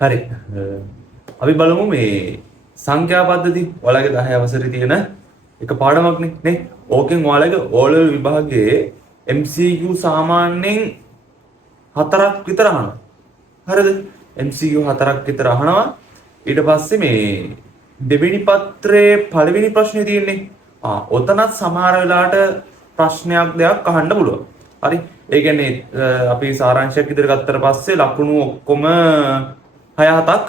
හරි. අපි බලමු මේ සංඛ්‍යා පද්ධති ඔයාලගේ 10 අවසරේ තියෙන එක පාඩමක්නේ නේ. ඕකෙන් ඔයාලගේ O level විභාගයේ MCQ සාමාන්‍යයෙන් 4ක් විතර අහනවා. හරිද? MCQ 4ක් විතර අහනවා. ඊට පස්සේ මේ දෙවෙනි පත්‍රයේ පළවෙනි ප්‍රශ්නේ තියෙන්නේ. ඔතනත් සමහර වෙලාවට ප්‍රශ්නයක් දෙකක් අහන්න පුළුවන්. හරි. ඒ කියන්නේ අපි සාරාංශයක් විතර ගත්තට පස්සේ ලකුණු ඔක්කොම 6-7ක්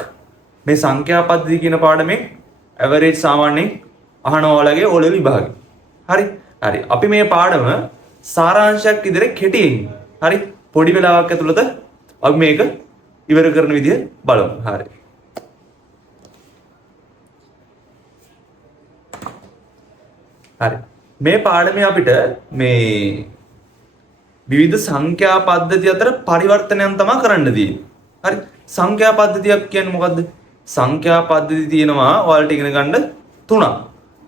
මේ සංඛ්‍යා පද්ධති කියන පාඩමෙන් ඇවරේජ් සාමාන්‍යයෙන් අහනවා ඔයාලගේ O level විභාගේ. හරි. හරි. අපි මේ පාඩම සාරාංශයක් විදිහට කෙටියෙන් හරි පොඩි වෙලාවක් ඇතුළත අපි මේක ඉවර කරන විදිය බලමු. හරි. හරි. මේ පාඩමේ අපිට මේ විවිධ සංඛ්‍යා පද්ධති අතර පරිවර්තනයන් තමයි කරන්න තියෙන්නේ. හරි. සංඛ්‍යා පද්ධතියක් කියන්නේ මොකද්ද? සංඛ්‍යා පද්ධති තියෙනවා ඔයාලට ඉගෙන ගන්න 3ක්.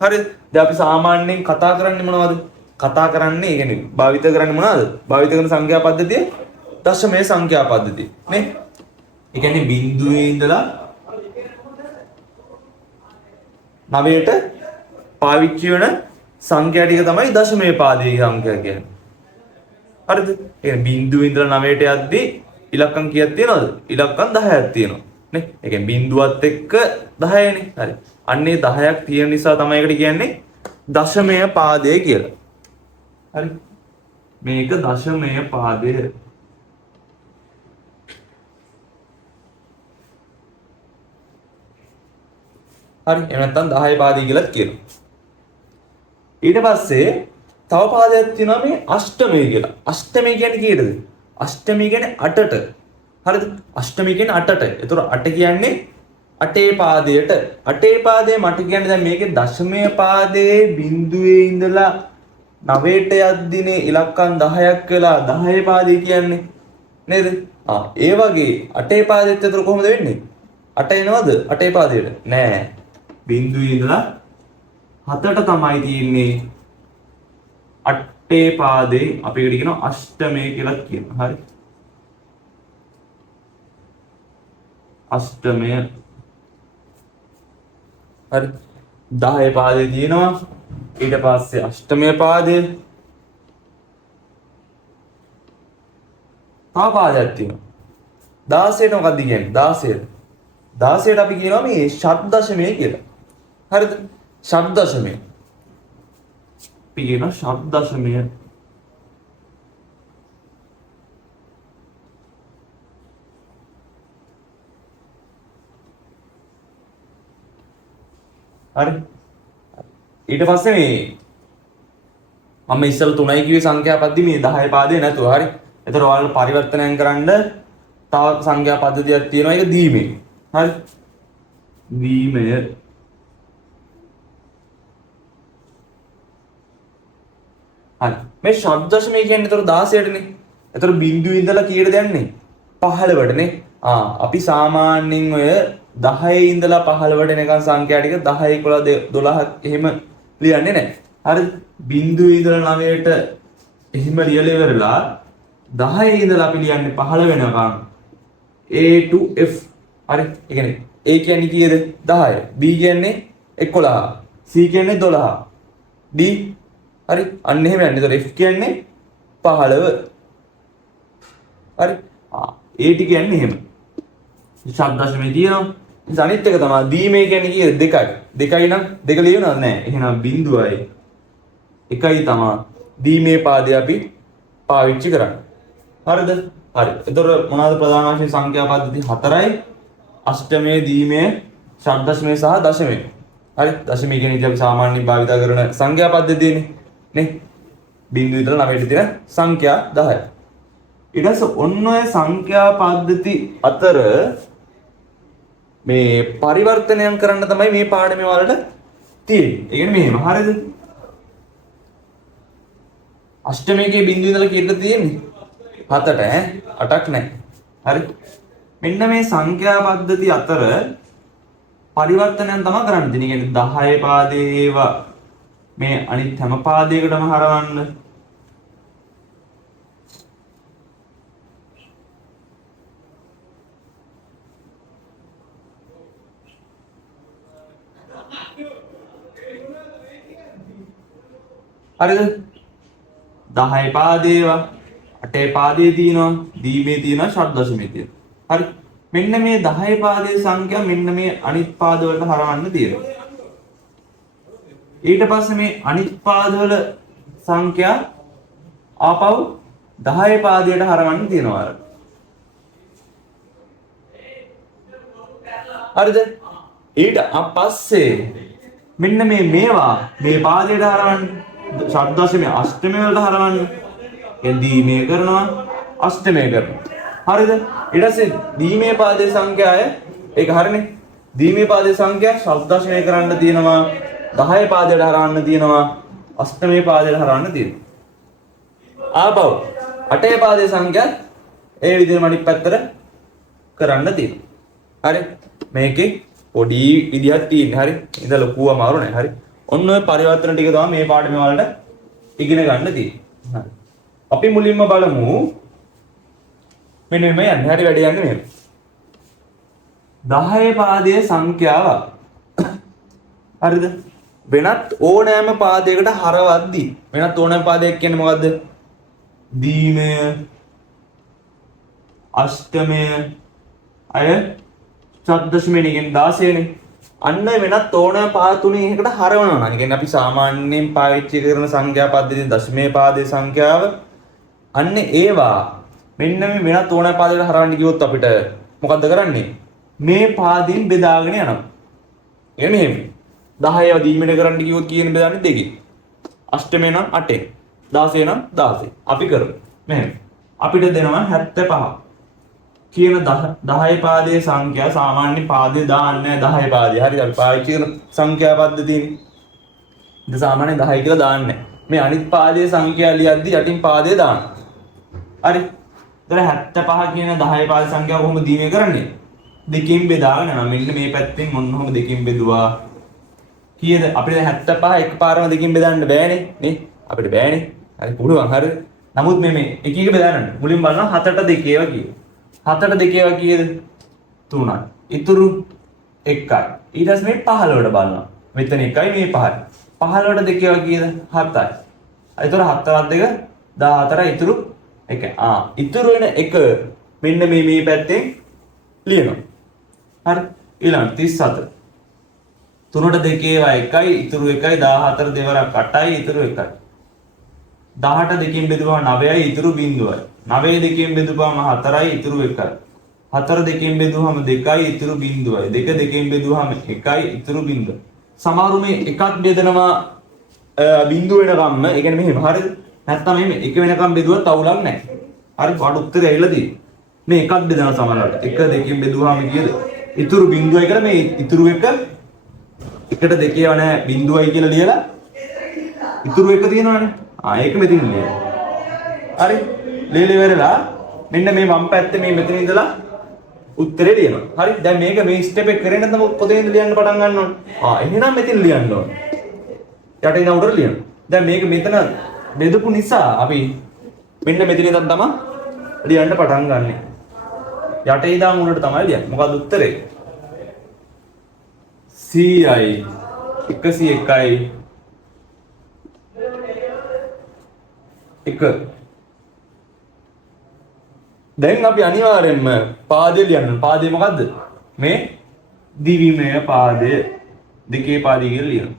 හරිද? දැන් අපි සාමාන්‍යයෙන් කතා කරන්නේ මොනවද? කතා කරන්නේ, ඒ කියන්නේ භාවිත කරන්නේ මොනවද? භාවිත කරන සංඛ්‍යා පද්ධතිය දශමයේ සංඛ්‍යා පද්ධතිය නේ. ඒ කියන්නේ බිංදුවේ ඉඳලා 9ට පාවිච්චි වෙන සංඛ්‍යා ටික තමයි දශමයේ පාදයේ සංඛ්‍යා කියන්නේ. හරිද? ඒ කියන්නේ බිංදුවේ ඉඳලා 9ට යද්දී ඉලක්කම් කීයක් තියෙනවද? ඉලක්කම් 10ක් තියෙනවා නේ. ඒ කියන්නේ බිංදුවත් එක්ක 10නේ. හරි. අන්නේ 10ක් තියෙන නිසා තමයි ඒකට කියන්නේ දශමය පාදය කියලා. හරි. මේක දශමය පාදය. හරි. එහෙම නැත්නම් 10 පාදය කියලාත් කියනවා. ඊට පස්සේ තව පාදයක් තියෙනවා මේ අෂ්ටමය කියලා. අෂ්ටමය කියන්නේ කීයටද? අෂ්ටමය කියන්නේ 8ට. හරිද? අෂ්ටමය කියන්නේ 8ට. ඒතකොට 8 කියන්නේ 8 පාදයට. 8 පාදයේ මට කියන්නේ දැන් මේකේ දශමය පාදයේ බිංදුවේ ඉඳලා 9ට යද්දිනේ ඉලක්කම් 10ක් වෙලා 10 පාදේ කියන්නේ නේද? ඒ වගේ 8 පාදෙත් ඒතර කොහොමද වෙන්නේ? 8 එනවද 8 පාදයට? නෑ. බිංදුවේ ඉඳලා 7ට තමයි තියෙන්නේ 8 පාදේ අපි ඒකට කියනවා අෂ්ටමය කියලා කියනවා. හරි. අෂ්ටමය. හරි. 10 පාදේ තියෙනවා. ඊට පස්සේ අෂ්ටමය පාදය. තව පාදයක් තියෙනවා. 16ට මොකක්ද කියන්නේ? 16ට. 16ට අපි කියනවා මේ ෂඩ්දශමය කියලා. හරිද? ෂඩ්දශමය. අපි කියනවා ෂඩ්දශමය. හරි. ඊට පස්සේ මේ මම ඉස්සෙල්ලා 3යි කිව්වේ සංඛ්‍යා පද්ධතිය මේ 10 පාදේ නැතුව. හරි. ඒතර ඔයාලට පරිවර්තනයන් කරන්න තව සංඛ්‍යා පද්ධතියක් තියෙනවා. ඒක දීමේ. හරි. දීමය. හරි. මේ ෂඩ්දශමය කියන්නේ ඒතර 16ටනේ. ඒතර බිංදුවේ ඉඳලා කීයටද යන්නේ? 15ටනේ. අපි සාමාන්‍යයෙන් ඔය 10 ඉඳලා 15ට එනකන් සංඛ්‍යා ටික 10 11 12 එහෙම ලියන්නේ නැහැ. හරිද? බිංදුවේ ඉඳලා 9ට එහෙම ලියලා ඉවරලා 10 ඉඳලා අපි ලියන්නේ 15 වෙනකන් A to F. හරි. ඒ කියන්නේ A කියන්නේ කීයද? 10. B කියන්නේ 11. C කියන්නේ 12. D හරි. අන්න එහෙම යන්නේ. ඒතර F කියන්නේ 15. හරි. A ට කියන්නේ එහෙම. ෂඩ්දශමයේ තියෙනවා. ඉතින් අනිත් එක තමයි දීමේ කියන්නේ කීයද? 2යි. 2යි නම් 2 ලියනවද? නැහැ. එහෙනම් බිංදුවයි 1යි තමයි දීමේ පාදේ අපි පාවිච්චි කරන්නේ. හරිද? හරි. ඒතර මොනවාද ප්‍රධාන වශයෙන් සංඛ්‍යා පද්ධති 4යි. අෂ්ටමයේ, දීමේ, ෂඩ්දශමයේ සහ දශමයේ. හරි. දශමයේ කියන්නේ අපි සාමාන්‍යයෙන් භාවිත කරන සංඛ්‍යා පද්ධතියනේ. නේ? බිංදුව ඉඳලා 9ට තියෙන සංඛ්‍යා 10යි. ඊට පස්සේ ඔන්න ඔය සංඛ්‍යා පද්ධති අතර මේ පරිවර්තනයන් කරන්න තමයි මේ පාඩමේ වලට තියෙන්නේ. ඒ කියන්නේ මෙහෙම. හරිද? අෂ්ටමයේ බිංදුව ඉඳලා කීයටද තියෙන්නේ? 7ට ඈ 8ක් නැහැ. හරි. මෙන්න මේ සංඛ්‍යා පද්ධති අතර පරිවර්තනයන් තමයි කරන්න තියෙන්නේ. කියන්නේ 10 පාදේ ඒවා මේ අනිත් හැම පාදයකටම හරවන්න. හරිද? 10 පාදේවා 8 පාදේ තියෙනවා, දීමේ තියෙනවා, ෂඩ් දශමයේ තියෙනවා. හරි. මෙන්න මේ 10 පාදයේ සංඛ්‍යා මෙන්න මේ අනිත් පාද වලට හරවන්න තියෙනවා. ඊට පස්සේ මේ අනිත් පාදවල සංඛ්‍යා ආපහු 10 පාදයට හරවන්න තියෙනවා. හරිද? ඊට පස්සේ මෙන්න මේවා මේ පාදයට හරවන්න, ෂඩ් දශමයේ අෂ්ටමයේ වලට හරවන්න. දීමේ කරනවා, අෂ්ටමයේ කරනවා. හරිද? ඊට පස්සේ දීමේ පාදයේ සංඛ්‍යාය ඒක හරිනේ. දීමේ පාදයේ සංඛ්‍යා ෂඩ් දශමයේ කරන්න තියෙනවා, 10 පාදයට හරවන්න තියෙනවා, අෂ්ටමයේ පාදයට හරවන්න තියෙනවා. ආපහු 8 පාදයේ සංඛ්‍යාත් ඒ විදිහටම අනිත් පැත්තට කරන්න තියෙනවා. හරි? මේකේ පොඩි විදියක් තියෙනවා. හරි? ඉඳ ලොකුව අමාරු නෑ. හරි? ඔන්න ඔය පරිවර්තන ටික තමයි මේ පාඩමේ වලට ඉගෙන ගන්න තියෙන්නේ. හරි. අපි මුලින්ම බලමු මෙන්න මේ යන්නේ. හරි වැඩ යන්නේ මෙහෙම. 10 පාදයේ සංඛ්‍යාව. හරිද? වෙනත් ඕනෑම පාදයකට හරවද්දී වෙනත් ඕනෑම පාදයක් කියන්නේ මොකද්ද? දීමය, අෂ්ටමය, අය ෂඩ් දශමයේ කියන්නේ 16 නේ. අන්න වෙනත් ඕනෑම පාද තුනේ එකකට හරවනවා නම්. ඒ කියන්නේ අපි සාමාන්‍යයෙන් පාවිච්චි කරන සංඛ්‍යා පද්ධතියේ දශමයේ පාදයේ සංඛ්‍යාව අන්න ඒවා මෙන්න මේ වෙනත් ඕනෑම පාදයකට හරවන්න ගියොත් අපිට මොකද්ද කරන්නේ? මේ පාදින් බෙදාගෙන යනවා. ඒ මෙහෙම 10 දීමෙන් කරන්න ගියොත් කියන බෙදන්නේ දෙකේ. අෂ්ටමේ නම් 8, 16 නම් 16. අපි කරමු. මෙහෙම. අපිට දෙනවා 75. කියන 10 පාදයේ සංඛ්‍යා සාමාන්‍ය පාදේ දාන්නේ 10 පාදේ. හරිද? අපි පාවිච්චි කරන සංඛ්‍යා පද්ධතියනේ. ඉතින් සාමාන්‍ය 10 කියලා දාන්නේ. මේ අනිත් පාදයේ සංඛ්‍යා ලියද්දි යටින් පාදේ දාන්න. හරි. ඒතර 75 කියන 10 පාදයේ සංඛ්‍යාව කොහොමද දීමේ කරන්නේ? දෙකෙන් බෙදාගෙන යනවා. මෙන්න මේ පැත්තෙන් මොනවම දෙකෙන් බෙදුවා. කීයද? අපිට 75 එකපාරම දෙකෙන් බෙදන්න බෑනේ නේ? අපිට බෑනේ. හරි පුළුවන් හරිද? නමුත් මේ එක එක බෙදාගන්න. මුලින් බලනවා 7ට 2 ඒවා කීයද? 7ට 2 ඒවා කීයද? 3යි. ඉතුරු 1යි. ඊට පස්සේ මේ 15ට බලනවා. මෙතන 1යි මේ 5යි. 15ට 2 ඒවා කීයද? 7යි. ඒතර 7ට 2 14යි ඉතුරු 1යි. ඉතුරු වෙන එක මෙන්න මේ පැත්තෙන් ලියනවා. හරි ඊළඟ 37 3ට 2 ඒවා 1යි ඉතුරු 1යි 14 දෙවරක් 8යි ඉතුරු 1යි 18 දෙකෙන් බෙදුවම 9යි ඉතුරු 0යි 9 දෙකෙන් බෙදුවම 4යි ඉතුරු 1යි 4 දෙකෙන් බෙදුවම 2යි ඉතුරු 0යි 2 දෙකෙන් බෙදුවම 1යි ඉතුරු 0. සමහරු මේ එකක් බෙදනවා 0 වෙනකම්ම ඒ කියන්නේ මෙහෙම හරිද නැත්නම් මෙහෙම එක වෙනකම් බෙදුවත් අවුලක් නැහැ. හරි වාට උත්තරය ඇවිල්ලා තියෙන්නේ මේ එකක් බෙදනවා සමහරවිට 1 දෙකෙන් බෙදුවම කීයද ඉතුරු 0යි කියලා මේ ඉතුරු එක එකට දෙකේව නැහැ 0යි කියලා ලියලා ඉතුරු එක තියෙනවනේ ඒක මෙතන ලියන්න. හරි ලියලා ඉවරලා මෙන්න මේ වම් පැත්තේ මේ මෙතන ඉඳලා උත්තරේ ලියනවා. හරි දැන් මේක මේ ස්ටෙප් එක කරේ නැත්නම් පොතේ ඉඳලා ලියන්න පටන් ගන්න ඕනේ. එහෙනම් මෙතන ලියන්න ඕනේ. යට ඉඳන් උඩට ලියන්න. දැන් මේක මෙතන බෙදපු නිසා අපි මෙන්න මෙතන ඉඳන් තමයි ලියන්න පටන් ගන්නෙ. යට ඉඳන් උඩට තමයි ලියන්නේ. මොකද උත්තරේ? CI 101යි 1. දැන් අපි අනිවාර්යෙන්ම පාදේ ලියන්න. පාදේ මොකද්ද? මේ දිවිමය පාදය දෙකේ පාදේ කියලා ලියනවා.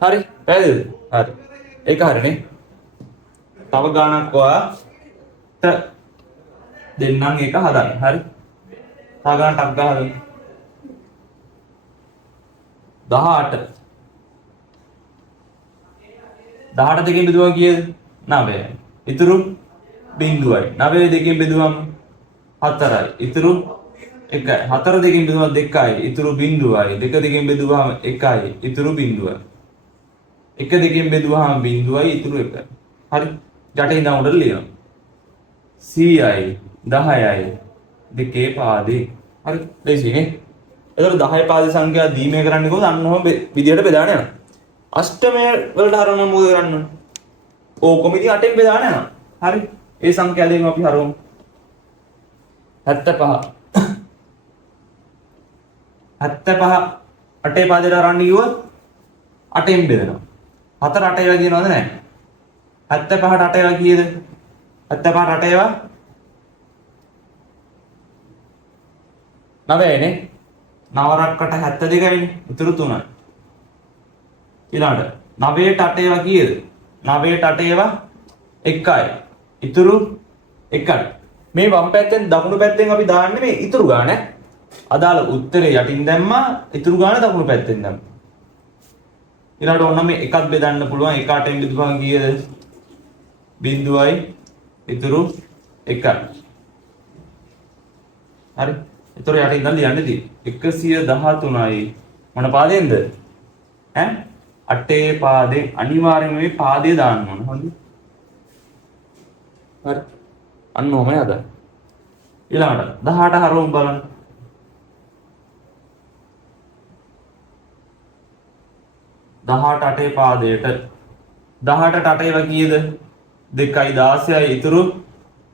හරි පැහැදිලිද? හරි. ඒක හරිනේ. තව ගානක් ඔයාට දෙන්නම් ඒක හදන්න. හරි. තව ගානක් ගහන්න. 18. 18 දෙකෙන් බෙදුවම කීයද? 9යි. ඉතුරු 0යි. 9 දෙකෙන් බෙදුවම 4යි. ඉතුරු 1යි. 4 දෙකෙන් බෙදුවම 2යි. ඉතුරු 0යි. 2 දෙකෙන් බෙදුවම 1යි. ඉතුරු 0යි. 1 දෙකෙන් බෙදුවම 0යි. ඉතුරු 1යි. හරි. යට ඉඳන් උඩට ලියනවා. CI 10යි දෙකේ පාදේ. හරි. ලේසියිනේ. එතකොට 10 පාදේ සංඛ්‍යා දීමේ කරන්නේ කොහොමද? අන්න ඔහොම විදියට බෙදාගෙන යනවා. අෂ්ටමය වලට හරවන්න මොකද කරන්න ඕනේ? ඕකම ඉතින් 8න් බෙදාන යනවා. හරි. ඒ සංඛ්‍යා දෙකම අපි හරවමු. 75 75 8 පාදයට අරන් ගියොත් 8න් බෙදෙනවා. 4 8 ඒවා කියනවද නැහැ? 75ට 8 ඒවා කීයද? 75ට 8 ඒවා 9නේ. 9 රක්කට 72යිනේ. ඉතුරු 3යි. ඊළඟට 9ට 8 ඒවා කීයද? 9ට 8 ඒවා 1යි. ඉතුරු 1යි. මේ වම් පැත්තෙන් දකුණු පැත්තෙන් අපි දාන්නේ මේ ඉතුරු ගාන. අදාළ උත්තරේ යටින් දැම්මා, ඉතුරු ගාන දකුණු පැත්තෙන් දැම්මා. ඊළඟට ඕන මේ එකක් බෙදන්න පුළුවන්. 1ට බෙදුවම කීයද? 0යි ඉතුරු 1යි. හරි. ඒතර යටින් ඉඳන් ලියන්නේ 113යි මොන පාදයෙන්ද? ඈ 8 පාදේ අනිවාර්යයෙන්ම මේ පාදේ දාන්න ඕන. හොඳයි. හරි. අන්න ඕමයි අද. ඊළඟට 18 හරවමු බලන්න. 18 8 පාදයට 18ට 8 ඒවා කීයද? 2යි 16යි ඉතුරු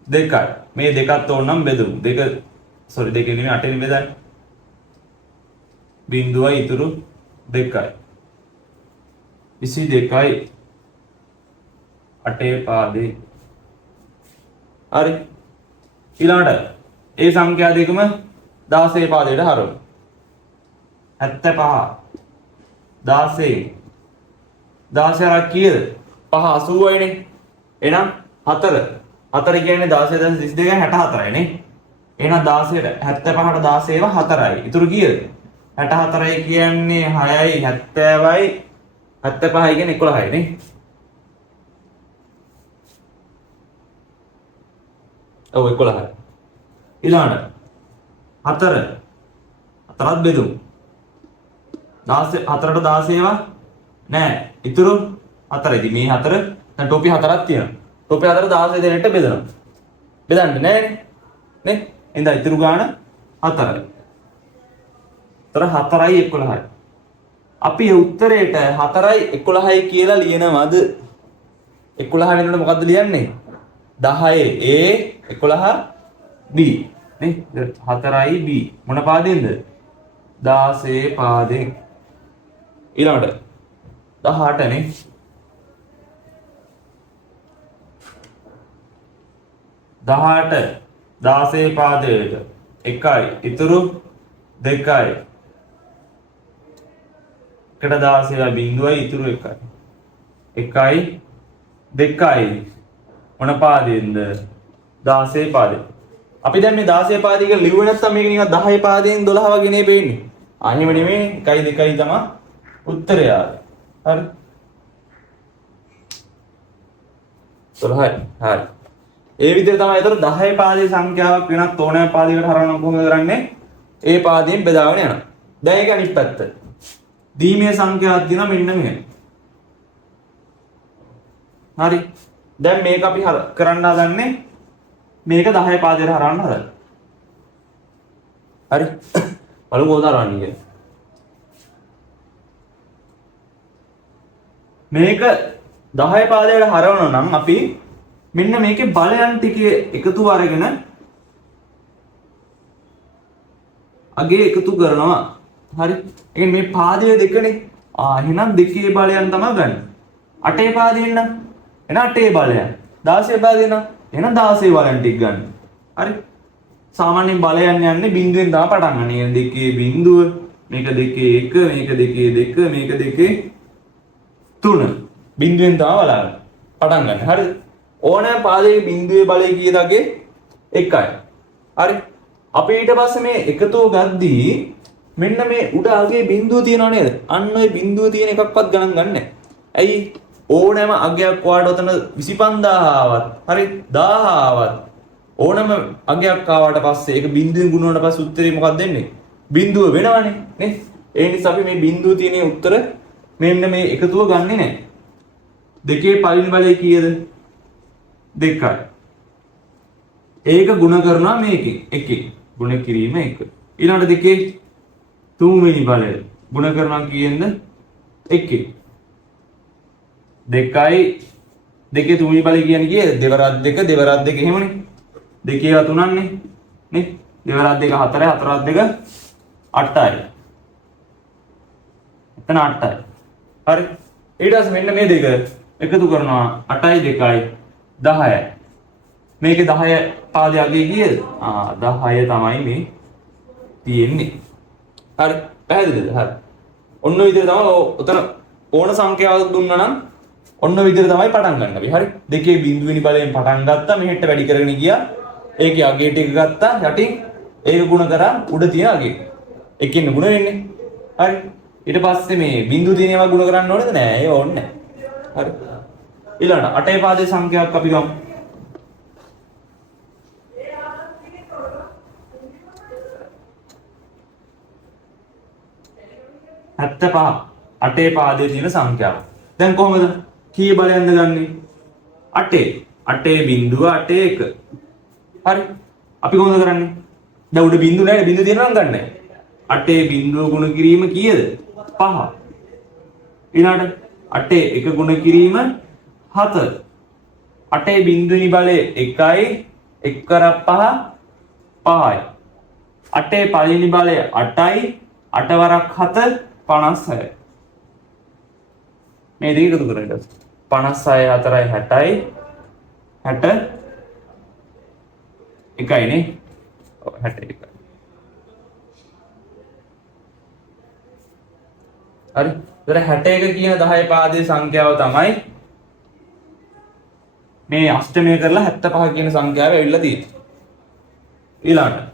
2යි. මේ දෙකත් ඕනනම් බෙදමු. දෙකේ නෙමෙයි 8 නේ බෙදන්නේ. 0යි ඉතුරු 2යි. 22යි 8 පාදේ. හරි. ඊළඟට ඒ සංඛ්‍යා දෙකම 16 පාදයට හරවමු. 75 16 16 කීයද? 5 80යිනේ. එහෙනම් 4 කියන්නේ 16.32 64යි නේ. එහෙනම් 16ට 75ට 16ව 4යි. ඉතුරු කීයද? 64යි කියන්නේ 6යි 70යි 75යි කියන්නේ 11යි නේ. ඔව් 11යි. ඊළඟට 4ත් බෙදුමු. 4ට 16ව නෑ. ඉතුරු 4. ඉතින් මේ 4 දැන් ටොපි 4ක් තියෙනවා. ටොපි 4 16 දෙනෙක්ට බෙදනවා. බෙදන්නේ නෑනේ. නේ? එහෙනම් ඉතුරු ගාන 4යි. තර 4යි 11යි. අපි ඒ උත්තරේට 4යි 11යි කියලා ලියනවද? 11 වෙනකොට මොකද්ද ලියන්නේ? 10 A 11 B නේ? 4යි B මොන පාදයෙන්ද? 16 පාදයෙන්. ඊළඟට 18 නේ. 18 16 පාදයට 1යි ඉතුරු 2යි. 1ට 16 බිඳුවයි ඉතුරු 1යි. 1යි 2යි මොන පාදයෙන්ද? 16 පාදයෙන්. අපි දැන් මේ 16 පාදය කියලා ලිව්වේ නැත්නම් මේක නිකන් 10 පාදයෙන් 12 වගේ නේ පේන්නේ. අනිම නෙමෙයි 1යි 2යි තමයි උත්තරය ආවේ. හරි. 12යි. හරි. ඒ විදිහට තමයි ඒතර 10 පාදයේ සංඛ්‍යාවක් වෙනත් ඕනෑම පාදයකට හරවන්න කොහොමද කරන්නේ? ඒ පාදයෙන් බෙදාගෙන යනවා. දැන් ඒක අනිත් පැත්ත. දීමේ සංඛ්‍යාවක් දිනා මෙන්න මෙහෙම. හරි. දැන් මේක අපි කරන්න හදන්නේ මේක 10 පාදයට හරවන්න හදලා. හරි. බලමු කොහොමද හරවන්නේ කියලා. මේක 10 පාදයට හරවනවා නම් අපි මෙන්න මේකේ බලයන් ටිකේ එකතු අරගෙන අගේ එකතු කරනවා. හරි. ඒ මේ පාදය දෙකනේ. එහෙනම් දෙකේ බලයන් තමයි ගන්න. 8 පාදයෙන් නම් එහෙනම් 8 බලයන්. 16 පාදයෙන් නම් එහෙනම් 16 බලයන් ටික ගන්න. හරි. සාමාන්‍යයෙන් බලයන් යන්නේ බිඳුවෙන් තමයි පටන් ගන්න. මේ දෙකේ බිඳුව, මේක දෙකේ 1, මේක දෙකේ 2, මේක දෙකේ 3. බිඳුවෙන් තමයි බලන්න. පටන් ගන්න. හරිද? ඕනෑම පාදයේ බිඳුවේ බලය කීයදගේ 1යි. හරි. අපි ඊට පස්සේ මේ එකතුව ගද්දී මෙන්න මේ උඩ අගේ බිඳුව තියෙනව නේද? අන්න ওই බිඳුව තියෙන එකක්වත් ගණන් ගන්නෑ. ඇයි? ඕනෑම අගයක් ඔයාලට උතන 25000 ආවත්, හරි 1000 ආවත් ඕනෑම අගයක් ආවට පස්සේ ඒක බිඳුවෙන් ගුණ වුණාට පස්සේ උත්තරේ මොකක්ද දෙන්නේ? බිඳුව වෙනවනේ නේ? ඒ නිසා අපි මේ බිඳුව තියෙන උත්තර මෙන්න මේ එකතුව ගන්නෙ නෑ. දෙකේ පළවෙනි බලය කීයද? 2යි. ඒක ගුණ කරනවා මේකෙන් 1. ගුණ කිරීම 1. ඊළඟට දෙකේ තුන්වෙනි බලය ගුණ කරනවා කීයෙන්ද? 1. 2යි දෙකේ තුන්වෙනි බලය කියන්නේ කීයද? දෙවරක් දෙක දෙවරක් දෙක එහෙමනේ. දෙකේ තුනන්නේ නේ. දෙවරක් දෙක 4යි 4ක් දෙක 8යි. එතන 8යි. හරි. ඊට පස්සේ මෙන්න මේ දෙක එකතු කරනවා 8යි 2යි 10යි. මේකේ 10 පාදයේ අගය කීයද? 10 තමයි මේ තියෙන්නේ. හරි. පැහැදිලිද? හරි. ඔන්න ඔය විදිහට තමයි උතන ඕන සංඛ්‍යාවක් දුන්නා නම් ඔන්න ඔය විදිහට තමයි පටන් ගන්න අපි. හරි. දෙකේ බිඳුවෙනි බලයෙන් පටන් ගත්තා. මෙහෙට වැඩි කරගෙන ගියා. ඒකේ අගය ටික ගත්තා. යටින් ඒක ගුණ කරා උඩ තියෙන අගය. එකකින් ගුණ වෙන්නේ. හරි. ඊට පස්සේ මේ බිඳු තියෙන ඒවා ගුණ කරන්න ඕනේද? නෑ. ඒ ඕනේ නෑ. හරි. ඊළඟට 8 පාදයේ සංඛ්‍යාවක් අපි ගමු. 75 8 පාදයේ තියෙන සංඛ්‍යාව. දැන් කොහොමද? කී බලයෙන්ද ගන්නෙ? 8. 8 බිඳුව 8 1. හරි. අපි කොහොමද කරන්නේ? දැන් උඩ බිඳු නැහැ. බිඳු තියෙනවා නම් ගන්නෑ. 8 බිඳුව ගුණ කිරීම කීයද? 5. ඊළඟට 8 1 ගුණ කිරීම 7. 8 බිඳුවෙනි බලය 1යි 1 කරක් 5 5යි. 8 පළවෙනි බලය 8යි 8 වරක් 7 56යි. මේ දෙක එකතු කරලා ඊට 56 4යි 60යි 60 එකයි නේ. ඔව් 61. හරි. ඒතර 61 කියන 10 පාදයේ සංඛ්‍යාව තමයි මේ අෂ්ටමය කරලා 75 කියන සංඛ්‍යාව ඇවිල්ලා තියෙන්නේ. ඊළඟට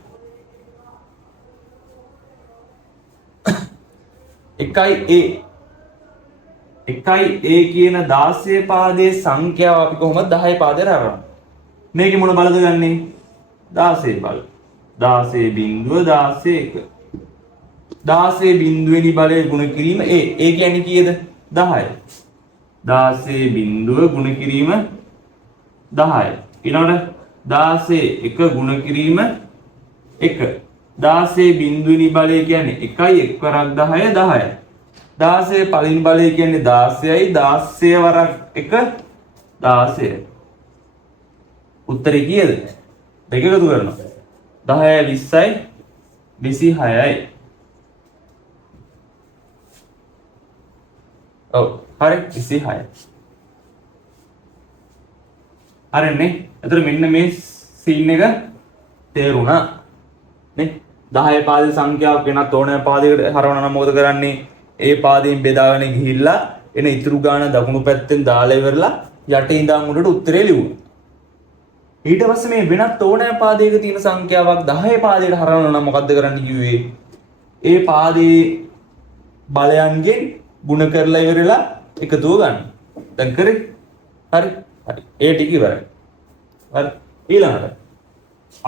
1a කියන 16 පාදයේ සංඛ්‍යාව අපි කොහොමද 10 පාදයට හරවන්නේ? මේකේ මොන බලද ගන්නෙ? 16 බල. 16 බිඳුව 16 1. 16 බිඳුවෙනි බලය ගුණ කිරීම a. a කියන්නේ කීයද? 10. 16 බිඳුව ගුණ කිරීම 10. ඊළඟට 16 1 ගුණ කිරීම 1. 16 බිඳුවෙනි බලය කියන්නේ 1යි 1 වරක් 10 10යි. 16 පළවෙනි බලය කියන්නේ 16යි 16 වරක් 1 16. උත්තරේ කීයද? දෙක එකතු කරනවා. 10යි 20යි 26යි. ඔව් හරි 26යි. හරිනේ. එතකොට මෙන්න මේ සීන් එක තේරුණා. නේ 10 පාදයේ සංඛ්‍යාවක් වෙනත් ඕනෑම පාදයකට හරවනවා නම් මොකද කරන්නේ? ඒ පාදයෙන් බෙදාගෙන ගිහිල්ලා එන ඉතුරු ගාන දකුණු පැත්තෙන් දාලා ඉවරලා යටින් ඉඳන් උඩට උත්තරේ ලියුවා. ඊට පස්සේ මේ වෙනත් ඕනෑම පාදයක තියෙන සංඛ්‍යාවක් 10 පාදයට හරවනවා නම් මොකද්ද කරන්න කිව්වේ? ඒ පාදයේ බලයන්ගෙන් ගුණ කරලා ඉවරලා එකතුව ගන්න. දැන් කරේ? හරි. හරි. ඒ ටික ඉවරයි. හරි. ඊළඟට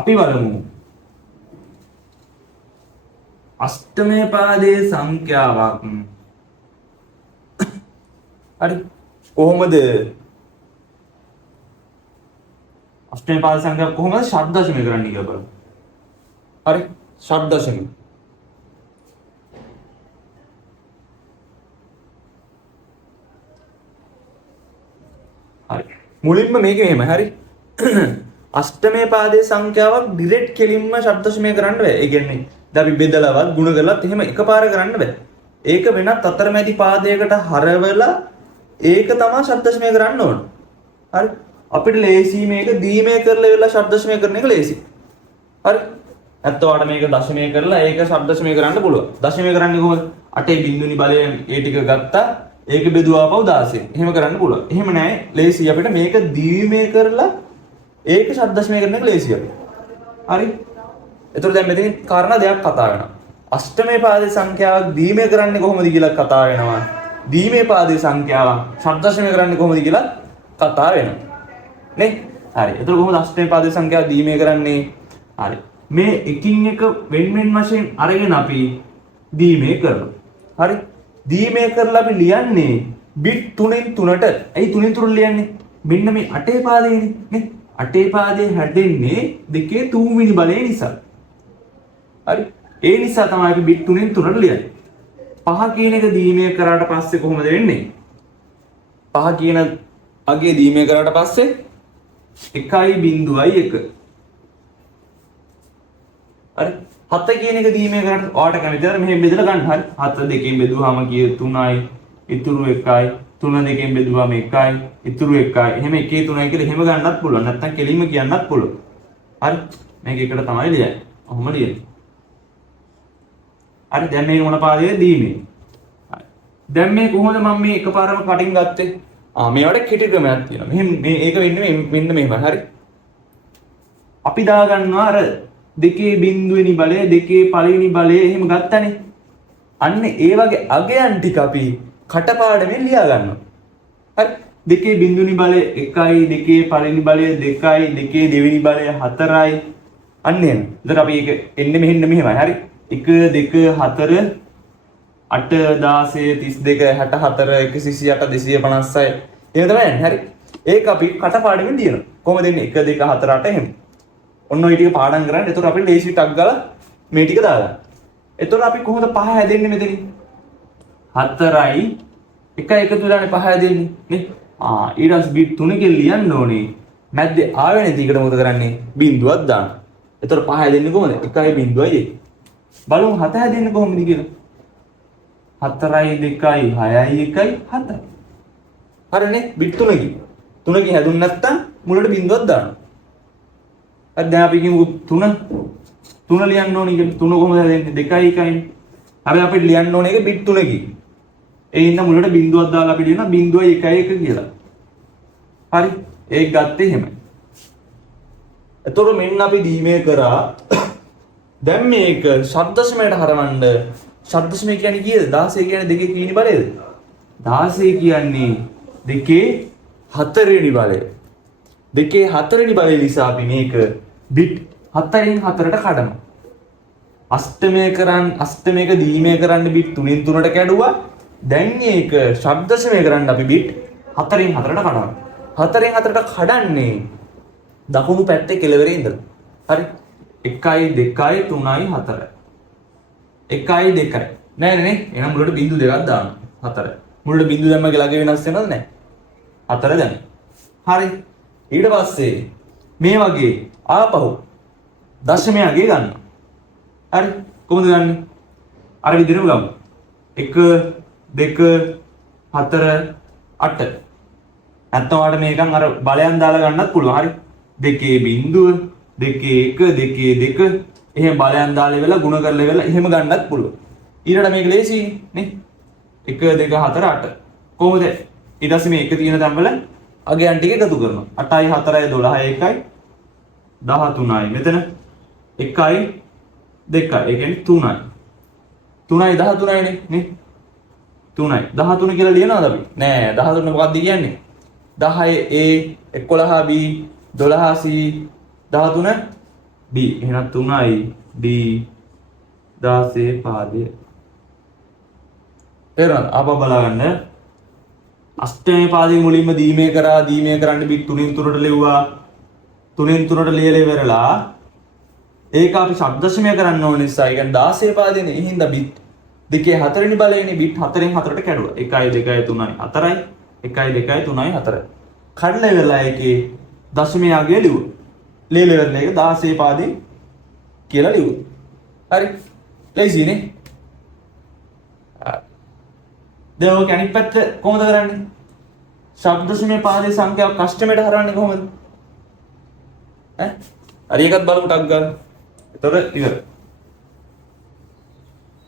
අපි බලමු අෂ්ටමය පාදයේ සංඛ්‍යාවක්. හරි. කොහොමද අෂ්ටමය පාද සංඛ්‍යාව කොහොමද ෂඩ්දශමය කරන්නේ කියලා බලමු. හරි. ෂඩ්දශමය. හරි. මුලින්ම මේක මෙහෙමයි. හරි. අෂ්ටමය පාදයේ සංඛ්‍යාවක් ඩිරෙක්ට් කෙලින්ම ෂඩ්දශමය කරන්න බෑ. ඒ කියන්නේ දැන් අපි බෙදලවත් ගුණ කරලත් එහෙම එකපාර කරන්න බෑ. ඒක වෙනත් අතරමැදි පාදයකට හරවලා ඒක තමයි ෂඩ්දශමය කරන්න ඕන. හරි. අපිට ලේසි මේක දීමය කරලා ඉවරලා ෂඩ්දශමය කරන එක ලේසි. හරි. නැත්නම් මේක දශමය කරලා ඒක ෂඩ්දශමය කරන්න පුළුවන්. දශමය කරන්නේ කොහොමද? 8 බිඳුනි බලයෙන් ඒ ටික ගත්තා. ඒක බෙදුවා පව් 16. එහෙම කරන්න පුළුවන්. එහෙම නැහැ. ලේසි අපිට මේක දීමය කරලා ඒක ෂඩ්දශමය කරන එක ලේසි අපිට. හරි. එතකොට දැන් මෙතන කාරණා දෙකක් කතා වෙනවා. අෂ්ටමේ පාදයේ සංඛ්‍යාවක් දීමේ කරන්නේ කොහොමද කියලා කතා වෙනවා. දීමේ පාදයේ සංඛ්‍යාවක් ෂඩ්දශමය කරන්නේ කොහොමද කියලා කතා වෙනවා. නේ? හරි. එතකොට කොහොමද අෂ්ටමේ පාදයේ සංඛ්‍යාව දීමේ කරන්නේ? හරි. මේ එකින් එක වෙන වෙන වශයෙන් අරගෙන අපි දීමේ කරනවා. හරි. දීමේ කරලා අපි ලියන්නේ බිට් 3න් 3ට. ඇයි 3න් 3 ලියන්නේ? මෙන්න මේ 8 පාදයේනේ නේ. 8 පාදයේ හැදෙන්නේ දෙකේ 3 වෙනි බලය නිසා. හරි. ඒ නිසා තමයි අපි බිට් 3න් 3ට ලියන්නේ. 5 කියන එක දීමේ කරාට පස්සේ කොහොමද වෙන්නේ? 5 කියන අගේ දීමේ කරාට පස්සේ 1.1 හරි 7 කියන එක දීමේ කරාට ඔයාලට කැමතිද මෙහෙම බෙදලා ගන්න හරි 7 දෙකෙන් බෙදුවාම කිය 3යි ඉතුරු 1යි 3 දෙකෙන් බෙදුවාම 1යි ඉතුරු 1යි එහෙම 1 3යි කියලා එහෙම ගන්නත් පුළුවන් නැත්නම් කෙලින්ම කියන්නත් පුළුවන් හරි මේක එකට තමයි ලියන්නේ ඔහොම ලියන්නේ හරි දැන් මේක මොන පාදයේද දීමේ හරි දැන් මේ කොහොමද මම මේ එකපාරම කටින් ගත්තේ මේවට කෙටි ක්‍රමයක් තියෙනවා මෙහෙම මේ ඒක වෙන්නේ මෙන්න මෙහෙම හරි අපි දා ගන්නවා අර දෙකේ බිඳුවෙනි බලය දෙකේ පළවෙනි බලය එහෙම ගත්තනේ අන්න ඒ වගේ අගයන් ටික අපි කටපාඩමෙන් ලියා ගන්නවා හරි දෙකේ බිඳුවෙනි බලය 1යි දෙකේ පළවෙනි බලය 2යි දෙකේ දෙවෙනි බලය 4යි අන්න එන. ඉතින් අපි ඒක එන්නේ මෙහෙමයි හරි 1 2 4 8 16 32 64 128 256 එහෙම තමයි යන්නේ හරි ඒක අපි කටපාඩමෙන් ලියනවා කොහොමද එන්නේ 1 2 4 8 එහෙම ඔන්න ඔය ටික පාඩම් කරන්න. එතකොට අපි ලේසි ටක් ගාලා මේ ටික දාගන්න. එතකොට අපි කොහොමද පහ හැදෙන්නේ මෙතනින්? 4යි 1 එකතු වෙලානේ පහ හැදෙන්නේ නේ. ඊට පස්සේ බිට් 3කින් ලියන්න ඕනේ. මැද්දේ ආවෙනේ ටිකට මොකද කරන්නේ? බිඳුවක් දාන්න. එතකොට පහ හැදෙන්නේ කොහොමද? 1යි බිඳුවයි 1. බලමු 7 හැදෙන්නේ කොහොමද කියලා. 4යි 2යි 6යි 1යි 7යි. හරිනේ බිට් 3කින්. 3කින් හැදුන්නේ නැත්තම් මුලට බිඳුවක් දාන්න. දැන් අපි කියමු 3 ලියන්න ඕනේ කියලා 3 කොහොමද හැදෙන්නේ 2යි 1යි හැබැයි අපිට ලියන්න ඕනේ ඒක බිට් 3කින් ඒ ඉන්න මුලට බිඳුවක් දාලා අපි ලියනවා 0.1 කියලා හරි ඒක ගත්තේ එහෙමයි එතකොට මෙන්න අපි දීමේ කරා දැන් මේක ශබ්දසමයට හරවන්න ශබ්දසමය කියන්නේ කීයද 16 කියන්නේ දෙකේ කීනි බලයද 16 කියන්නේ දෙකේ 4 වෙනි බලය දෙකේ 4 වෙනි බලය නිසා අපි මේක බිට් 4න් 4ට කඩනවා. අෂ්ටමයක දීමේ කරන්න බිට් 3න් 3ට කැඩුවා. දැන් මේක ශබ්දසමය කරන්න අපි බිට් 4න් 4ට කඩනවා. 4න් 4ට කඩන්නේ දකුණු පැත්තේ කෙළවරේ ඉඳලා. හරි. 1යි 2යි 3යි 4යි. 1යි 2යි. නෑ නේ. එහෙනම් මුලට බිංදු දෙකක් දාන්න. 4යි. මුලට බිංදු දැම්ම ගලගේ වෙනස් වෙනවද නැහැ? 4 දැන්. හරි. ඊට පස්සේ මේ වගේ ආපහු දශමය අගේ ගන්න. හරි කොහොමද ගන්නෙ? අර විදිහටම ගමු. 1 2 4 8. නැත්නම් ඔයාලට මේකන් අර බලයන් දාලා ගන්නත් පුළුවන්. හරි. දෙකේ බිඳුව දෙකේ 1 දෙකේ 2 එහෙම බලයන් දාලා ඉවරලා ಗುಣ කරලා ඉවරලා එහෙම ගන්නත් පුළුවන්. ඊළඟට මේක ලේසියි නේ. 1 2 4 8. කොහොමද? ඊට පස්සේ මේ 1 තියෙන තැන් වල අගයන් ටික එකතු කරනවා. 8යි 4යි 12යි 1යි 13යි. මෙතන 1යි 2යි. ඒ කියන්නේ 3යි. 3යි 13යිනේ නේ. 3යි 13 කියලා ලියනවද අපි? නෑ 13 මොකක්ද කියන්නේ? 10 A 11 B 12 C 13 B. එහෙනම් 3යි D 16 පාදය. පෙරන අප බලන්න අෂ්ටමේ පාදයේ මුලින්ම දීමේ කරන්න බිට් 3න් 3ට ලිව්වා 3න් 3ට ලියලා ඉවරලා ඒක අපි ශබ්දශමය කරන්න ඕන නිසා ඒ කියන්නේ 16 පාදයේනේ ඒ හින්දා බිට් දෙකේ 4 වෙනි බලයේනේ බිට් 4න් 4ට කැඩුවා 1යි 2යි 3යි 4යි 1යි 2යි 3යි 4යි කඩලා ඉවරලා ඒකේ දශමයේ අගය ලිව්වා ලියලා ඉවරලා ඒක 16 පාදයේ කියලා ලිව්වා හරි ලේසිනේ දැන් ඔය අනිත් පැත්ත කොහොමද කරන්නේ? ශබ්දසමය පාදයේ සංඛ්‍යාව කෂ්ඨමයට හරවන්නේ කොහොමද? හරි එකක් බලමු ටක් ගන්න. එතකොට ඉවර.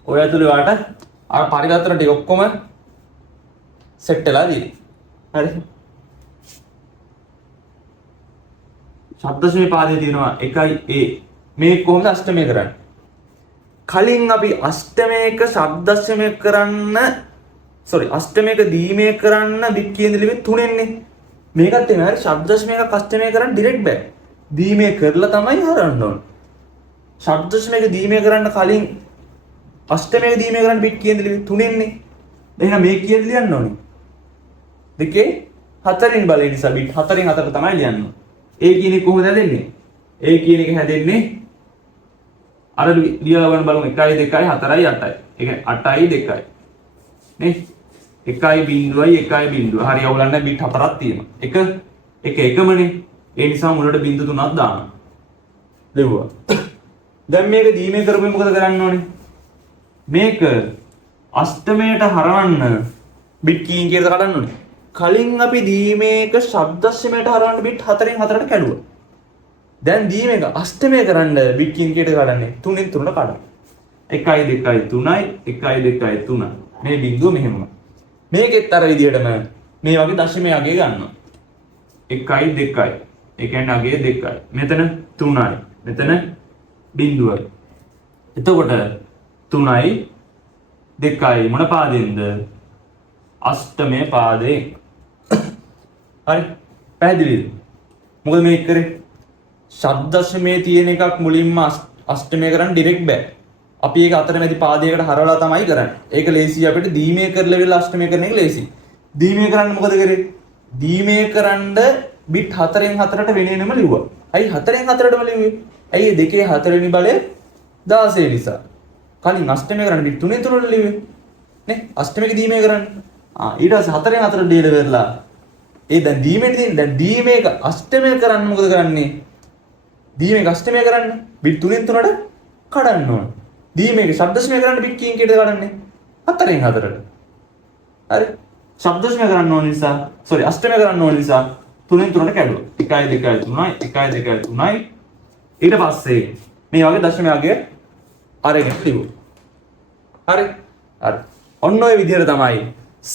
ඔය ඇතුලේ වාට අර පරිවර්තන ටික ඔක්කොම සෙට් වෙලා තියෙනවා. හරි. ශබ්දසමය පාදයේ තියෙනවා 1යි A. මේ කොහොමද අෂ්ටමය කරන්නේ? කලින් අපි අෂ්ටමයක ශබ්දසමය කරන්න අෂ්ටමයක දීමේ කරන්න බිට් කියන ලිවි 3න්නේ. මේකත් එමේ හරි ශබ්දසමයක අෂ්ටමය කරන්න ඩිරෙක්ට් බෑ. දීමේ කරලා තමයි හරවන්න ඕන. ශබ්දසමයක දීමේ කරන්න කලින් අෂ්ටමයක දීමේ කරන්න බිට් කියන ලිවි 3න්නේ. එහෙනම් මේ කියන ලියන්න ඕනේ. දෙකේ 4න් බලය නිසා බිට් 4න් 4ට තමයි ලියන්න ඕනේ. ඒ කියන එක කොහොමද හැදෙන්නේ? ඒ කියන එක හැදෙන්නේ අර ලියලා බලමු 1යි 2යි 4යි 8යි. ඒ කියන්නේ 8යි 2යි. නේ 1.1 හරි අවුලන්නේ බිට් 4ක් තියෙනවා. එකමනේ. ඒ නිසා මුලට බිංදු 3ක් දානවා. දෙවුවා. දැන් මේක දීමේ කරපුවෙ මොකද කරන්න ඕනේ? මේක අෂ්ටමයට හරවන්න බිට් කීයෙන් කීයද කඩන්න ඕනේ? කලින් අපි දීමේක ශබ්දශ්‍රමයට හරවන්න බිට් 4න් 4ට කැඩුවා. දැන් දීමේක අෂ්ටමය කරන්න බිට් කීයෙන් කීයට කඩන්නේ? 3න් 3ට කඩන්න. 1 2 3යි 1 2 3. මේ බිංදුව මෙහෙම. මේකෙත් අර විදිහටම මේ වගේ දශමයේ අගය ගන්නවා. 1 2. ඒ කියන්නේ අගය 2යි. මෙතන 3යි. මෙතන බිංදුවයි. එතකොට 3යි 2යි මොන පාදයෙන්ද? අෂ්ටමයේ පාදයෙන්. හරි. පැහැදිලිද? මොකද මේක කරේ? ශබ්දශමයේ තියෙන එකක් මුලින්ම අෂ්ටමය කරන්න ඩිරෙක්ට් බෑ. අපි ඒක අතරමැදි පාදයකට හරවලා තමයි කරන්නේ. ඒක ලේසි අපිට දීමේ කරලා වෙලා අෂ්ටමය කරන එක ලේසි. දීමේ කරන්න මොකද කරේ? දීමේ කරන්න බිට් 4න් 4ට වෙනේනම ලිව්වා. ඇයි 4න් 4ටම ලිව්වේ? ඇයි ඒ දෙකේ 4 වෙනි බලය 16 නිසා. කලින් අෂ්ටමය කරන්න බිට් 3න් 3ට ලිව්වේ. නේ? අෂ්ටමයක දීමේ කරන්න. ඊට පස්සේ 4න් 4ට ඩීල වෙරලා ඒ දැන් දීමේ තියෙන දැන් දීමේක අෂ්ටමය කරන්න මොකද කරන්නේ? දීමේක අෂ්ටමය කරන්න බිට් 3න් 3ට කඩන්න ඕන. දීමේක ශබ්දශ්‍රමය කරන්න බිට් කීයෙන් කීයද කඩන්නේ? 4න් 4ට. හරි. ශබ්දශ්‍රමය කරන්න ඕන නිසා අෂ්ටමය කරන්න ඕන නිසා 3න් 3ට කැඩුවා. 1 2 3යි 1 2 3යි. ඊට පස්සේ මේ වගේ දශමයගේ අරගෙන ලියුවා. හරි. හරි. ඔන්න ඔය විදිහට තමයි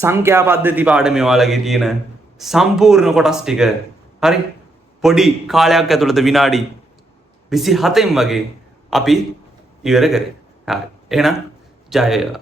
සංඛ්‍යා පද්ධති පාඩමේ ඔයාලගේ තියෙන සම්පූර්ණ කොටස් ටික හරි පොඩි කාලයක් ඇතුළත විනාඩි 27න් වගේ අපි ඉවර කරේ. හරි. එහෙනම් ජය වේවා.